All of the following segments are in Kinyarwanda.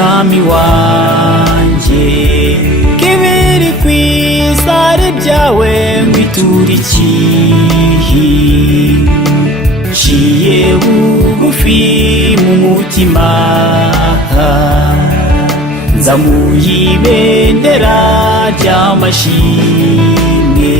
mwami wanje kibiri kwisari byawe ngwiturikihi ciye bugufi mu mutima nzamuye ibendera ry'amashimwe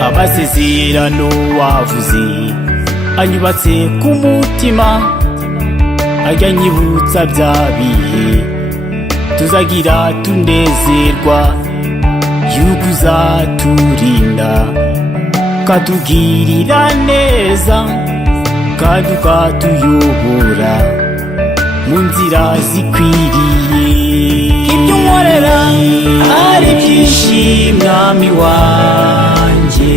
amasezerano wavuze anyubatse ku mutima ajya nyibutsa bya bihe tuzagira tunezerwa yuko uzaturinda ukatugirira neza kandi ukatuyobora mu nzira zikwiriye ibyo unkorera ari byinshi mwami wanje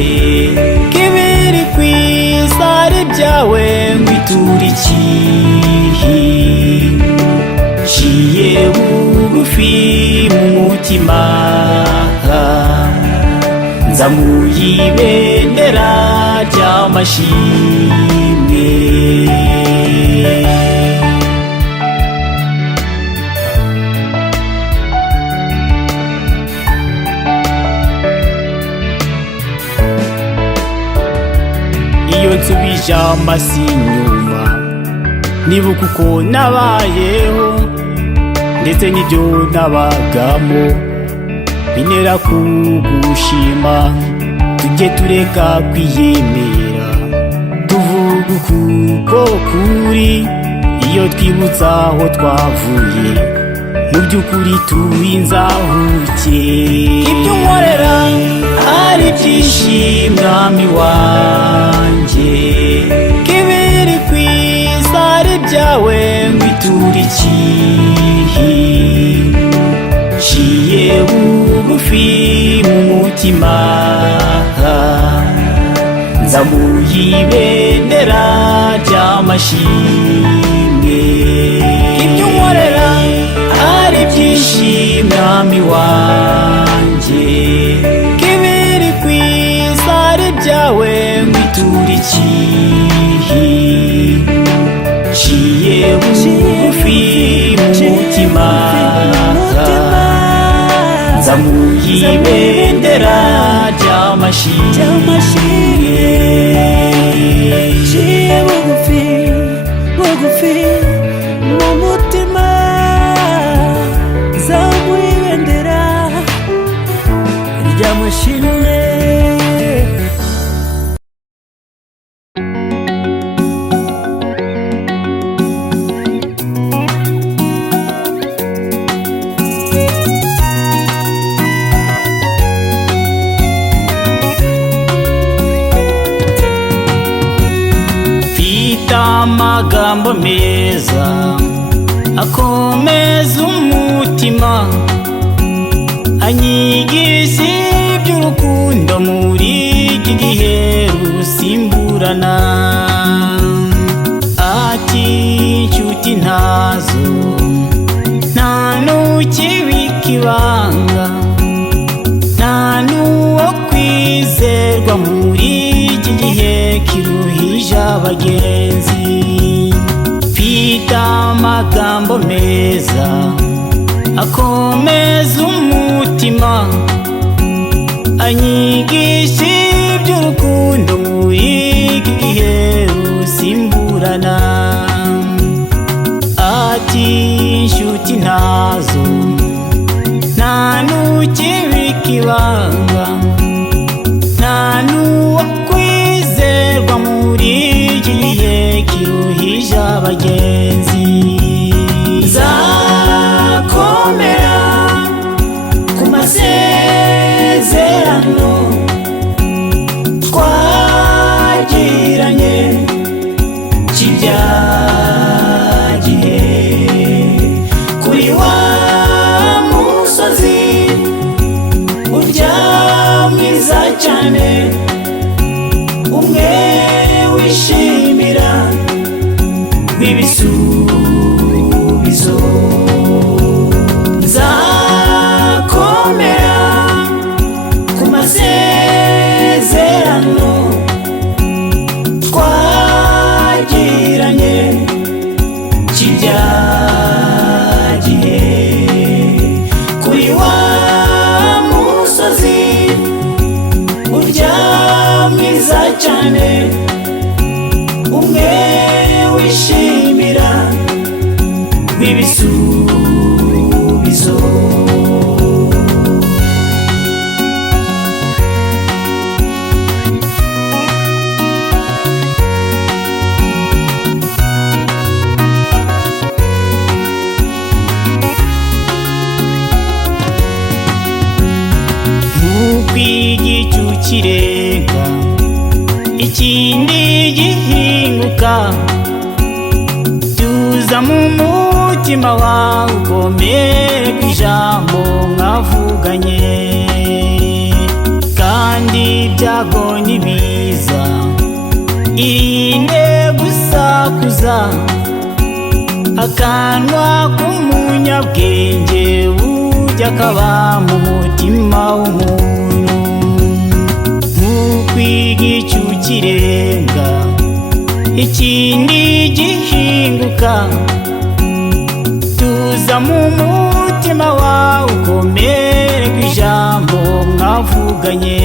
kibiri kwisari byawe ngwiturikihi ciye bugufi mu mutima nzamuye ibendera ry'amashimwe iyo nsubije amaso inyuma nibuka uko nabayeho ndetse n'ibyo nabagamo bintera kugushima tujye tureka kwiyemera tuvuga uko kuri iyo twibutsa aho twavuye mu by'ukuri turi inzahuke ibyo unkorera ari byinshi mwami wanje kibiri kwisari byawe ngwiturikihi ciye bugufi mu mutima nzamuye ibendera ry'amashimwe ibyo unkorera ari byinshi mwami wanje kibiri kwisari byawe ngwiturikihi ciye bugufi mu mutima nzamuye ibendera ry'amashimwe ciye bugufi mu mutima nzamuye ibendera ry'amashimwe amagambo meza akomeza umutima anyigisha iby'urukundo muri iki gihe rusimburana ati inshuti ntazo nta n'ukibika ibanga nta n'uwo kwizerwa muri iki gihe kiruhije abagenzi mfite amagambo meza akomeza umutima anyigisha iby'urukundo muri iki gihe rusimburana ati inshuti ntazo nta n'ukibika ibanga nta n'uwo kwizerwa muri iki gihe kiruhije abagenzi nzakomera ku masezerano twagiranye kijya gihe kuri wa musozi urya mwiza cyane umwe wishimira w'ibisubizo nzakomera igicu kirenga ikindi gihinguka, tuza mu mutima wawe ugomere ku ijambo mwavuganye. Kandi ibyago nibiza irinde gusakuza, akanwa k'umunyabwenge burya kaba mu mutima w'umuntu. Nk'uko igicu kirenga ikindi gihinguka, tuza mu mutima wawe ugomere ku ijambo mwavuganye.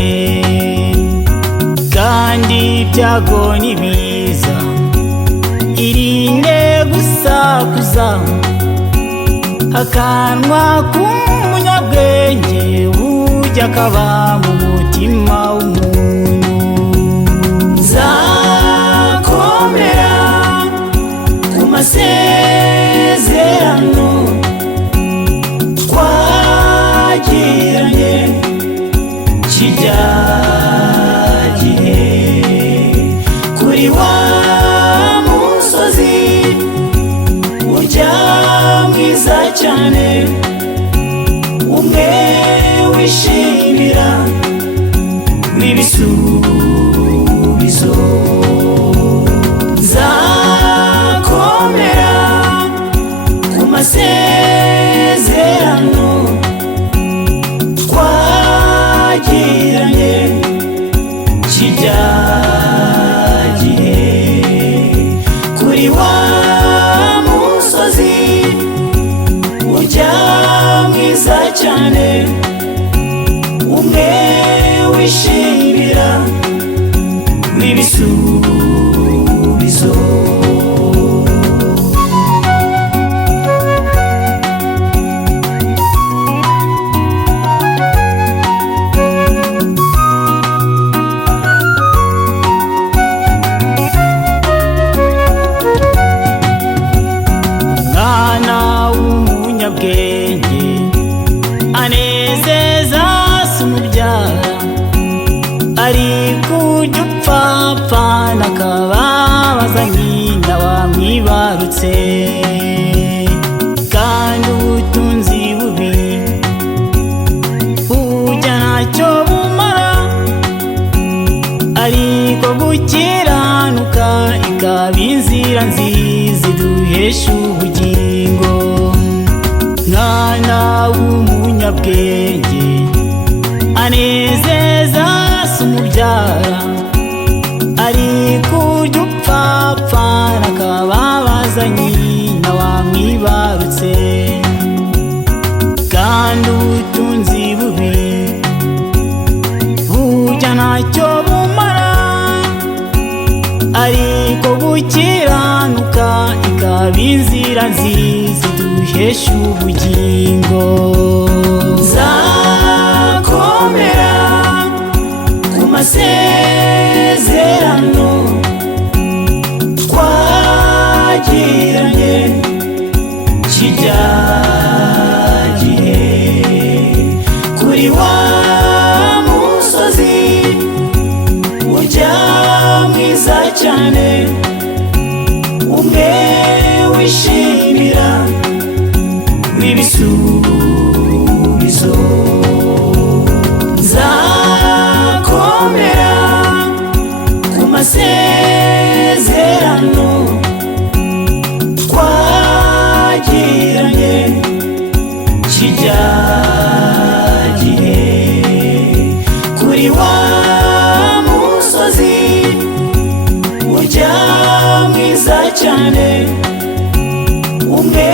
Kandi ibyago nibiza irinde gusakuza, akanwa k'umunyabwenge burya kaba mu mutima w'umuntu. Nzakomera ku masezerano twagiranye kijya gihe, kuri wa musozi urya mwiza cyane, umwe wishimira w'ibisubizo. Nzakomera ku masezerano twagiranye kijya gihe, kuri wa musozi urya mwiza cyane, umwe wishimira w'ibisubizo. Umwana w'umunyabwenge anezeza se umubyara, ariko ujya upfapfana akababaza nyina wamwibarutse. Kandi ubutunzi bubi burya ntacyo bumara, ariko gukiranuka ikaba inzira nziza iduhesha ubugingo. Mwana w'umunyabwenge anezeza se umubyara, ariko ujya upfapfana akababaza nyina wamwibarutse. Kandi ubutunzi bubi burya ntacyo bumara, ariko gukiranuka ikaba inzira nziza iduhesha ubugingo. Nzakomera ku masezerano twagiranye kijya gihe, kuri wa musozi urya mwiza cyane, umwe wishimira w'ibisubizo. Nzakomera ku masezerano twagiranye kijya gihe, kuri wa musozi urya mwiza cyane, umwe